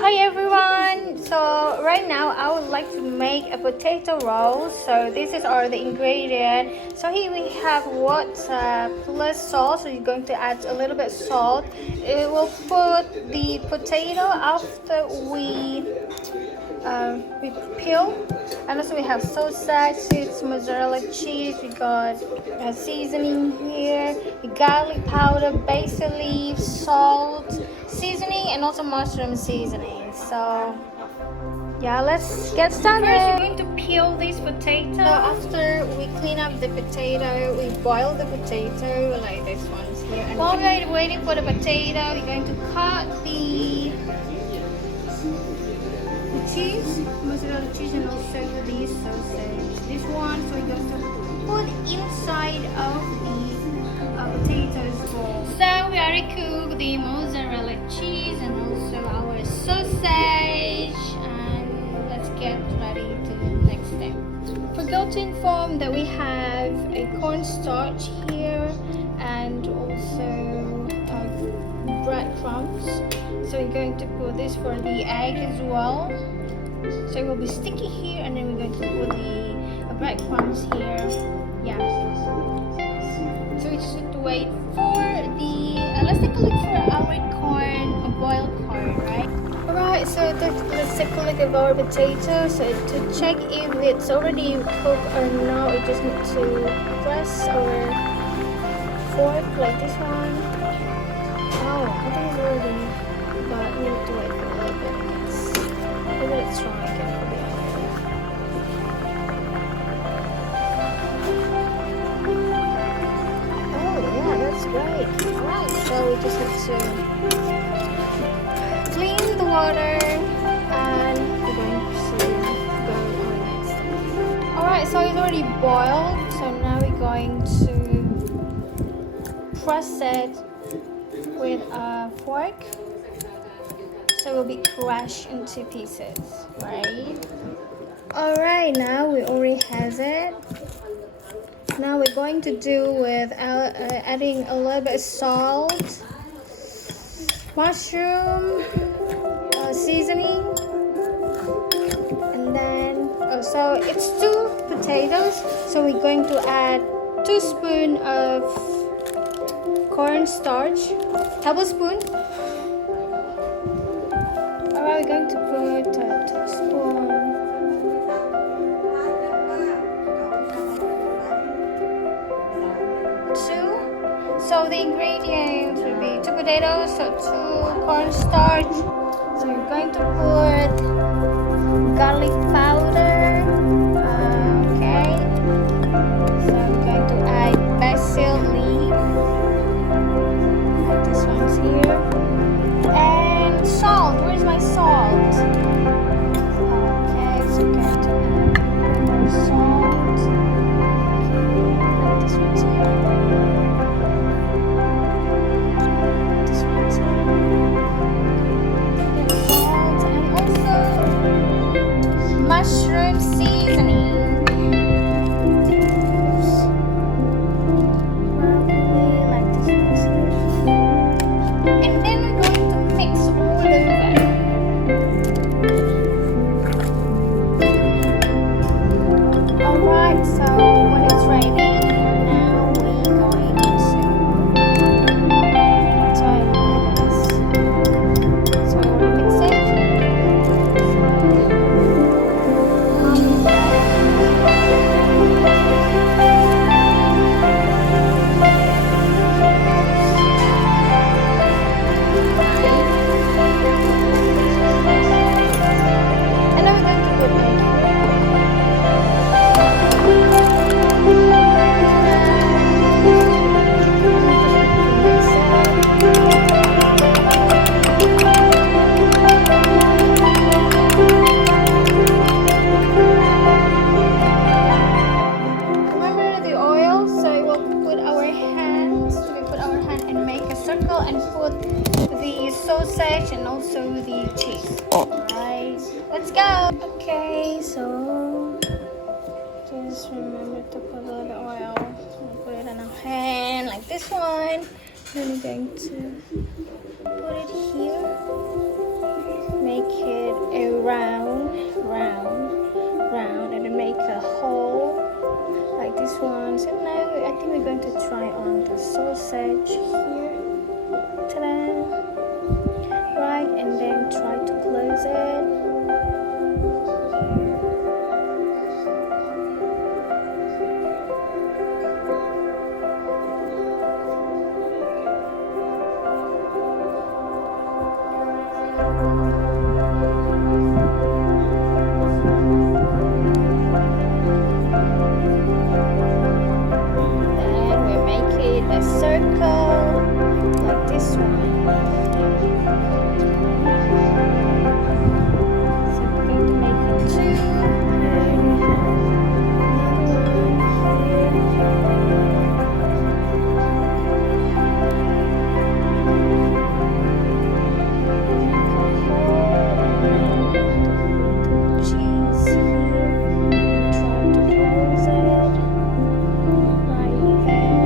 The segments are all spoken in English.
Hi everyone! So right now I would like to make a potato roll. So this is all the ingredient. So here we have water plus salt. So you're going to add a little bit salt. It will put the potato after we peel, and also we have sausage, mozzarella cheese. We got seasoning here, the garlic powder, basil leaves, salt, seasoning, and also mushroom seasoning. So yeah, let's get started. First, you're going to peel this potato. So after we clean up the potato, we boil the potato like this one's here. And while we're waiting for the potato, you're going to cut the cheese, mozzarella cheese, and also the sausage. This one, so you're going to put inside of the potatoes bowl. So we already cooked the mozzarella cheese and also our sausage, and let's get ready to the next step. Forgot to inform that we have a cornstarch here and also breadcrumbs. So we're going to put this for the egg as well. So it will be sticky here, and then we're going to put the breadcrumbs here. Yeah. So we just need to wait for the. Let's take a look for our corn, a boiled corn, right? Alright, so let's take a look at our potato. So to check if it's already cooked or not, we just need to press our fork like this one. Oh, I think it's already, but we need to wait for a little bit, I guess. Maybe let's try again for the other. Oh, yeah, that's great. Alright, so we just need to clean the water, and we're going to go on the next step. Alright, so it's already boiled, so now we're going to press it with a fork, so it will be crushed into pieces, right? Alright, now we already has it. Now we're going to do with adding a little bit of salt, mushroom seasoning, and then so it's 2 potatoes, so we're going to add 2 spoons of cornstarch, tablespoon. Alright, we're going to put 2 spoons. So the ingredients will be 2 potatoes, so 2 cornstarch. So you're going to put garlic powder. Okay. So I'm going to add basil leaf. Like this one's here. And salt. Where's my salt? Okay, so I'm going to add more salt. Like this one's here. Mushroom seasoning. Probably like this one. And then we're going to mix all over. Alright, so when it's ready, now we're going to try this. So we already mix it. And put the sausage and also the cheese. Alright, let's go. Okay, so just remember to put a little bit of oil. We'll put it on our hand like this one. Then we're going to put it here. Make it a round, and then make a hole like this one. So now I think we're going to try on the sausage here. Ta-da! Right, and then try to close it. A circle like this one. So we're going to make it two, and we have another one here. Make a hole and then put the cheese here. Try to close it right there.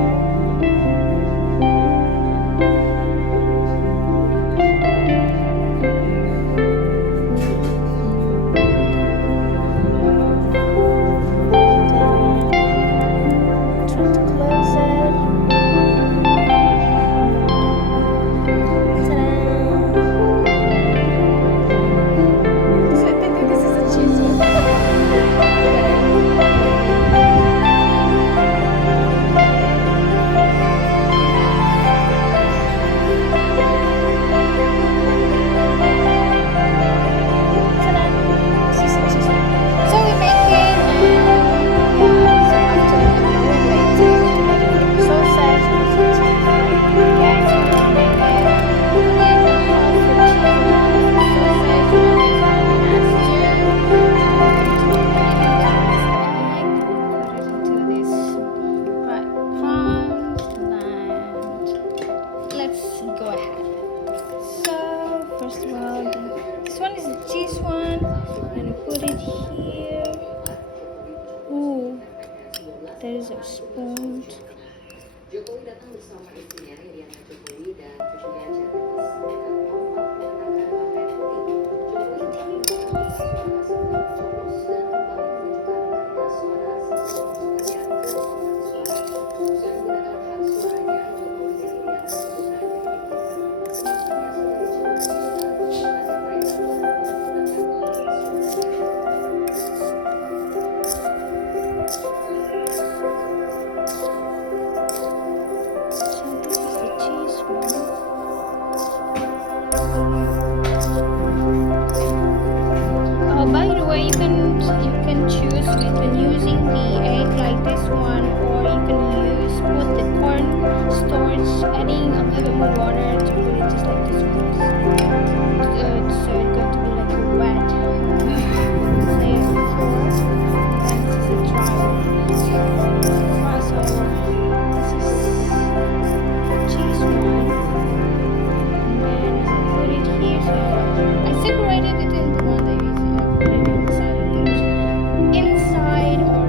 First of all, this one is the cheese one, and I put it here. Ooh, there is a spoon. By the way, you can choose between using the egg like this one, or you can put the corn starch, adding a little bit more water to put it just like this one. So it's going to be like a wet layer before, and this is a dry one. So this is the cheese one, and then I put it here. So I separated between the one that inside, or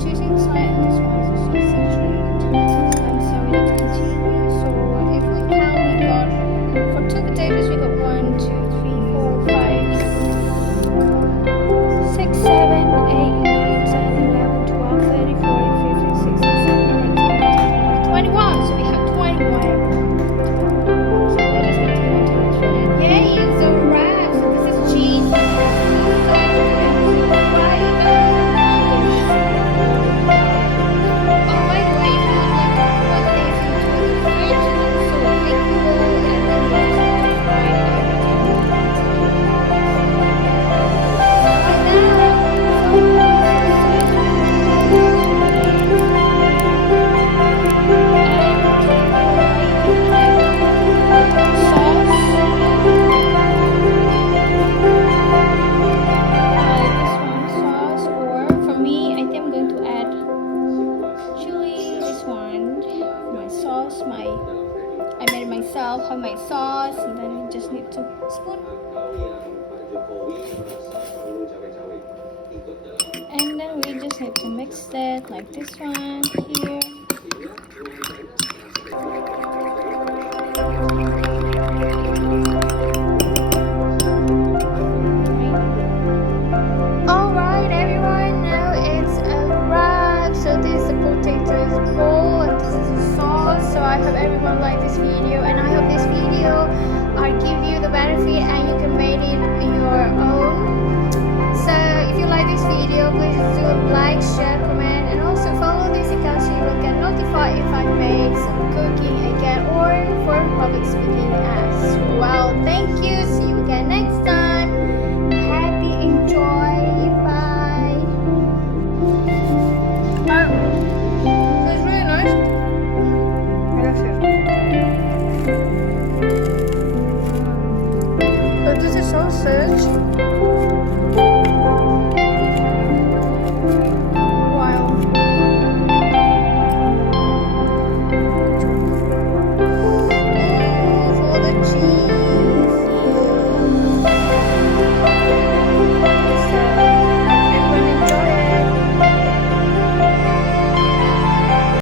choosing side, and this one is a sausage. And so we need to continue. So if we count, we got for 2 potatoes, we got 1, 2, 3, 4, 5, 6, 7, 8, 9, 10, 11, 12, 13, 14, 15, 16, 17, 18, 21. So we have 21. So let us continue to it. Yay, it's a wrap. So this is cheese. I made it myself, homemade sauce, and then you just need to spoon. And then we just need to mix it like this one here. recipe and you can make it your own. So if you like this video, please do like, share, comment, and also follow this account so you will get notified if I make some cooking again or for public speaking as well. Thank you. See you again next time. Happy enjoy. Bye. It's really nice. I love it. So this is sausage.